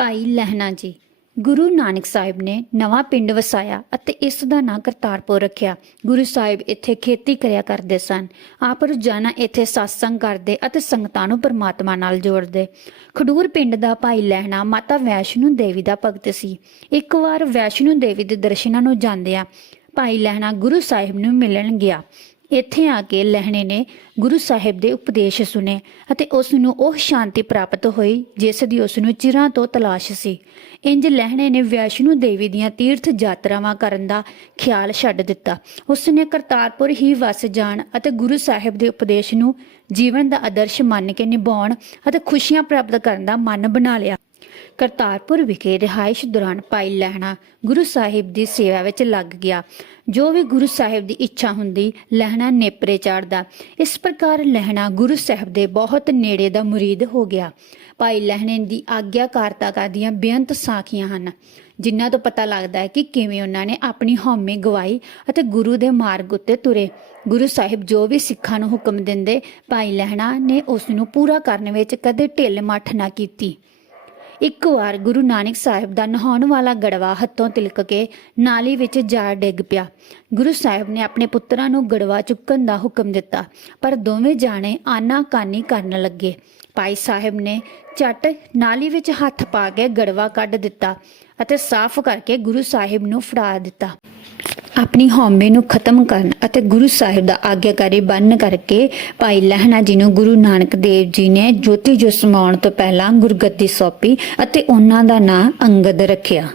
ਭਾਈ ਲਹਿਣਾ ਜੀ, ਗੁਰੂ ਨਾਨਕ ਸਾਹਿਬ ਨੇ ਨਵਾਂ ਪਿੰਡ ਵਸਾਇਆ ਅਤੇ ਇਸ ਦਾ ਨਾਂ ਕਰਤਾਰਪੁਰ ਰੱਖਿਆ। ਗੁਰੂ ਸਾਹਿਬ ਇੱਥੇ ਖੇਤੀ ਕਰਿਆ ਕਰਦੇ ਸਨ। ਆਪ ਰੋਜ਼ਾਨਾ ਇੱਥੇ satsang ਕਰਦੇ ਅਤੇ ਸੰਗਤਾਂ ਨੂੰ ਪਰਮਾਤਮਾ ਨਾਲ ਜੋੜਦੇ। ਖਡੂਰ ਪਿੰਡ ਦਾ ਭਾਈ ਲਹਿਣਾ ਮਾਤਾ ਵੈਸ਼ਨੂ ਦੇਵੀ ਦਾ ਭਗਤ ਸੀ। ਇੱਕ ਵਾਰ ਵੈਸ਼ਨੂ ਦੇਵੀ ਦੇ ਦਰਸ਼ਨਾਂ ਨੂੰ ਜਾਂਦਿਆਂ ਭਾਈ ਲਹਿਣਾ ਗੁਰੂ ਸਾਹਿਬ ਨੂੰ ਮਿਲਣ ਗਿਆ। ਇੱਥੇ ਆ ਕੇ ਲਹਿਣੇ ਨੇ ਗੁਰੂ ਸਾਹਿਬ ਦੇ ਉਪਦੇਸ਼ ਸੁਨੇ ਅਤੇ ਉਸ ਨੂੰ ਉਹ ਸ਼ਾਂਤੀ ਪ੍ਰਾਪਤ ਹੋਈ, ਜਿਸ ਦੀ ਉਸ ਨੂੰ ਚਿਰਾਂ ਤੋਂ ਤਲਾਸ਼ ਸੀ। ਇੰਜ ਲਹਿਣੇ ਨੇ ਵੈਸ਼ਨੂ ਦੇਵੀ ਦੀਆਂ ਤੀਰਥ ਯਾਤਰਾਵਾਂ ਕਰਨ ਦਾ ਖਿਆਲ ਛੱਡ ਦਿੱਤਾ। ਉਸ ਨੇ ਕਰਤਾਰਪੁਰ ਹੀ ਵਸ ਜਾਣ ਅਤੇ ਗੁਰੂ ਸਾਹਿਬ ਦੇ ਉਪਦੇਸ਼ ਨੂੰ ਜੀਵਨ ਦਾ ਆਦਰਸ਼ ਮੰਨ ਕੇ ਨਿਭਾਉਣ ਅਤੇ ਖੁਸ਼ੀਆਂ ਪ੍ਰਾਪਤ ਕਰਨ ਦਾ ਮਨ ਬਣਾ ਲਿਆ। ਕਰਤਾਰਪੁਰ ਵਿਖੇ ਰਿਹਾਇਸ਼ ਦੌਰਾਨ ਭਾਈ ਲਹਿਣਾ ਗੁਰੂ ਸਾਹਿਬ ਦੀ ਸੇਵਾ ਵਿੱਚ ਲੱਗ ਗਿਆ। ਜੋ ਵੀ ਗੁਰੂ ਸਾਹਿਬ ਦੀ ਇੱਛਾ ਹੁੰਦੀ, ਲਹਿਣਾ ਨੇਪਰੇ ਚਾੜਦਾ। ਇਸ ਪ੍ਰਕਾਰ ਲਹਿਣਾ ਗੁਰੂ ਸਾਹਿਬ ਦੇ ਬਹੁਤ ਨੇੜੇ ਦਾ ਮੁਰੀਦ ਹੋ ਗਿਆ। ਭਾਈ ਲਹਿਣੇ ਦੀ ਆਗਿਆਕਾਰਤਾ ਕਰਦੀਆਂ ਬੇਅੰਤ ਸਾਖੀਆਂ ਹਨ, ਜਿਨ੍ਹਾਂ ਤੋਂ ਪਤਾ ਲੱਗਦਾ ਹੈ ਕਿ ਕਿਵੇਂ ਉਹਨਾਂ ਨੇ ਆਪਣੀ ਹਉਮੈ ਗਵਾਈ ਅਤੇ ਗੁਰੂ ਦੇ ਮਾਰਗ ਉੱਤੇ ਤੁਰੇ। ਗੁਰੂ ਸਾਹਿਬ ਜੋ ਵੀ ਸਿੱਖਾਂ ਨੂੰ ਹੁਕਮ ਦਿੰਦੇ ਭਾਈ ਲਹਿਣਾ ਨੇ ਉਸ ਨੂੰ ਪੂਰਾ ਕਰਨ ਵਿੱਚ ਕਦੇ ਢਿੱਲ ਮੱਠ ਨਾ ਕੀਤੀ। ਇੱਕ ਵਾਰ ਗੁਰੂ ਨਾਨਕ ਸਾਹਿਬ ਦਾ ਨਹਾਉਣ ਵਾਲਾ ਗੜਵਾ ਹੱਥੋਂ ਤਿਲਕ ਕੇ ਨਾਲੀ ਵਿੱਚ ਜਾ ਡਿੱਗ ਪਿਆ। ਗੁਰੂ ਸਾਹਿਬ ਨੇ ਆਪਣੇ ਪੁੱਤਰਾਂ ਨੂੰ ਗੜਵਾ ਚੁੱਕਣ ਦਾ ਹੁਕਮ ਦਿੱਤਾ, ਪਰ ਦੋਵੇਂ ਜਾਣੇ ਆਨਾ ਕਾਨੀ ਕਰਨ ਲੱਗੇ। ਭਾਈ ਸਾਹਿਬ ਨੇ ਝਟ ਨਾਲੀ ਵਿੱਚ ਹੱਥ ਪਾ ਕੇ ਗੜਵਾ ਕੱਢ ਦਿੱਤਾ ਅਤੇ ਸਾਫ਼ ਕਰਕੇ ਗੁਰੂ ਸਾਹਿਬ ਨੂੰ ਫੜਾ ਦਿੱਤਾ। ਆਪਣੀ ਹਉਮੈ ਨੂੰ ਖਤਮ ਕਰਨ ਅਤੇ ਗੁਰੂ ਸਾਹਿਬ ਦਾ ਆਗਿਆਕਾਰੀ ਬੰਨ ਕਰਕੇ ਭਾਈ ਲਹਿਣਾ ਜੀ ਨੂੰ ਗੁਰੂ ਨਾਨਕ ਦੇਵ ਜੀ ਨੇ ਜੋਤੀ ਜੋ ਸਮਾਉਣ ਤੋਂ ਪਹਿਲਾਂ ਗੁਰਗੱਦੀ ਸੌਂਪੀ ਅਤੇ ਉਹਨਾਂ ਦਾ ਨਾਂ ਅੰਗਦ ਰੱਖਿਆ।